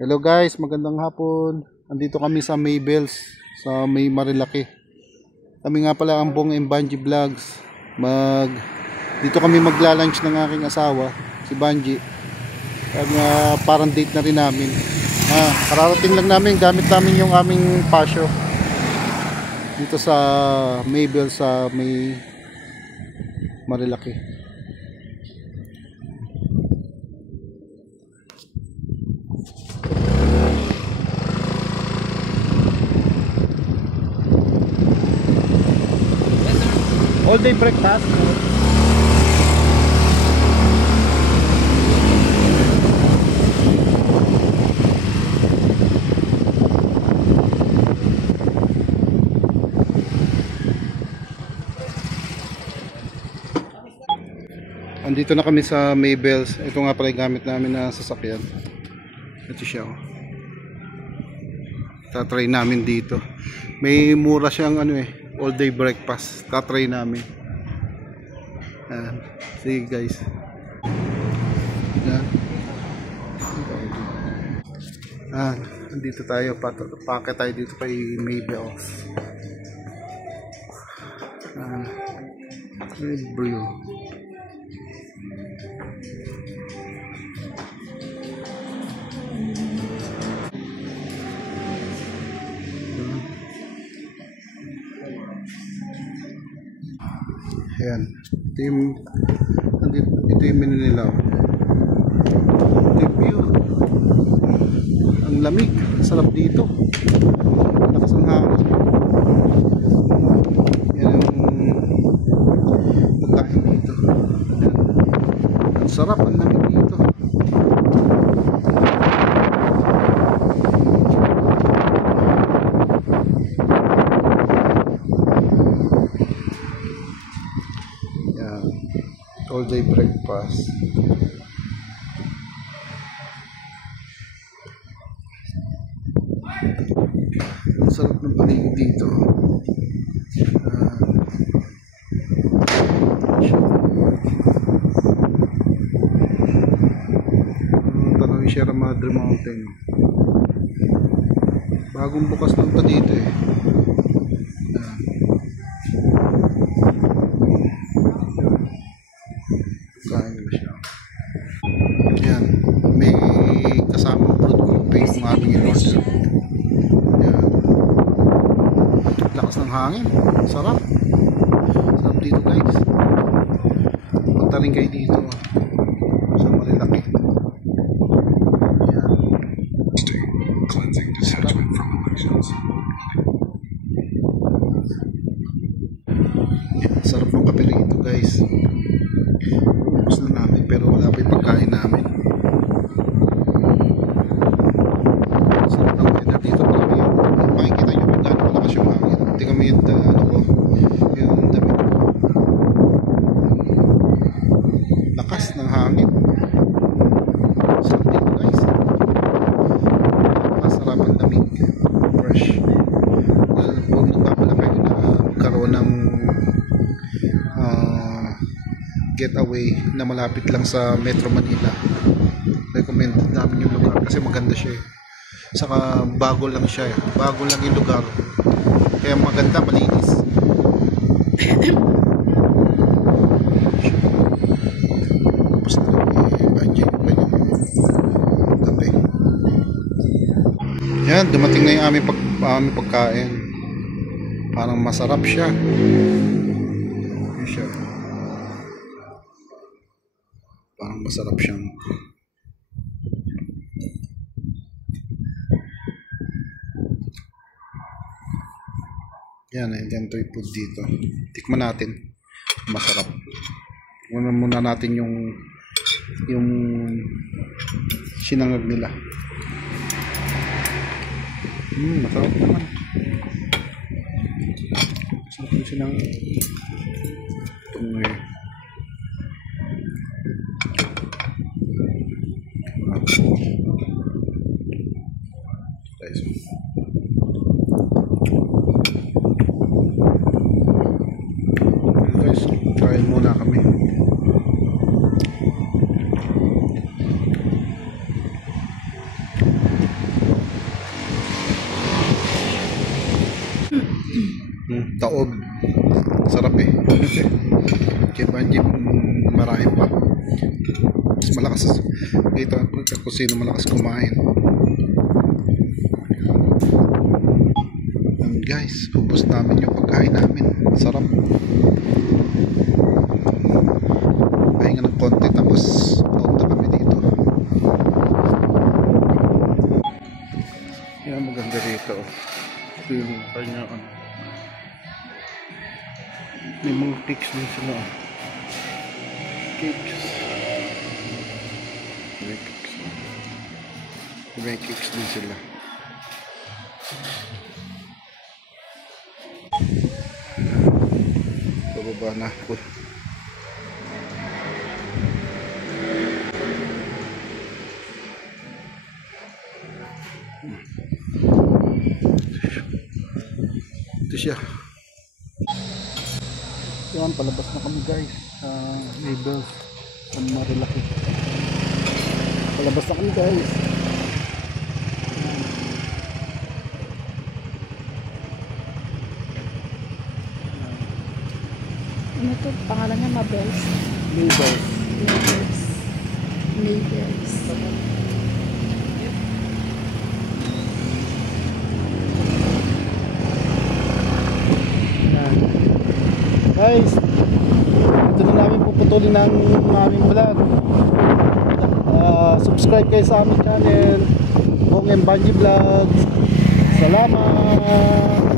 Hello guys, magandang hapon. Andito kami sa Maybells sa May Marilaki. Kami nga pala ang Bong and Banji Vlogs. Dito kami magla-lunch ng aking asawa, si Banji. At parang date na rin namin. Kararating lang namin, gamit namin yung aming pasyo. Dito sa Maybells sa May Marilaki. All day breakfast. Andito na kami sa Maybells. Ito nga pala yung gamit namin na sasakyan. Ito siya. Tatry namin dito. May mura siyang all day breakfast. Tatry namin. Sige guys. Andito tayo. Pakit tayo dito kay Maybells. Brew. Ayan. Ito yung menu nila. Ito yung view. Ang lamig. Sarap dito. Lakas ang hangin. Yan yung pagkain dito. Ayan. Ang sarap. Ang lamig dito. All day breakfast. Ang sarap ng paligid dito. Tanawin Sierra Madre Mountain. Bagong bukas lang pa dito eh. Kain mo siya. Yan. May kasamang fruit coffee kung aming in-order. Yan. Lakas ng hangin. Sarap. Sarap dito guys. Punta rin kayo dito sa Marilaki. Yan. Sarap ng kape rito guys. Ubus na namin pero wala pa yung pagkain namin. Sarap ng weather dito. Makikita nyo kung gaano malakas yung hangin. Tingnan mo yung yung damit ko. Lakas ng hangin. Sarap dito guys. Masarap ang lamig. Fresh. Kung nagpapala kayo na magkaroon ng getaway na malapit lang sa Metro Manila, recommend namin yung lugar kasi maganda siya eh. Saka bago lang siya eh. Bago lang yung lugar kaya maganda, malinis. Tapos na kape. Yan, dumating na yung aming pagkain. Parang masarap siya. Yan siya. Parang masarap siyang yan yung food dito. Tikman natin. Masarap. Muna natin yung sinangag nila. Masarap naman. Masarap yung sinangag. Itong guys, kain muna kami. Taob. Sarap eh. Kaya bungee, marami pa. Mas malakas. Kita ko kung sino malakas kumain. And guys, ubos namin yung pagkain namin. Sarap. Pahinga ng konti tapos out na kami dito. Yan, maganda dito. Ito yung kanya ano. May mga cakes din sila. Cakes. May cakes din sila. Bababa na ako. Ito siya. Yan, palabas na kami guys sa Maybells sa Marilaki. Palabas na kami guys. Ano to? Pangalan niya Mabels? Maybells. Maybells. Maybells. Yan. Guys, ito na namin puputulin ng aming vlog. Subscribe kayo sa aming channel, Bong and Bungee Vlogs. Salamat.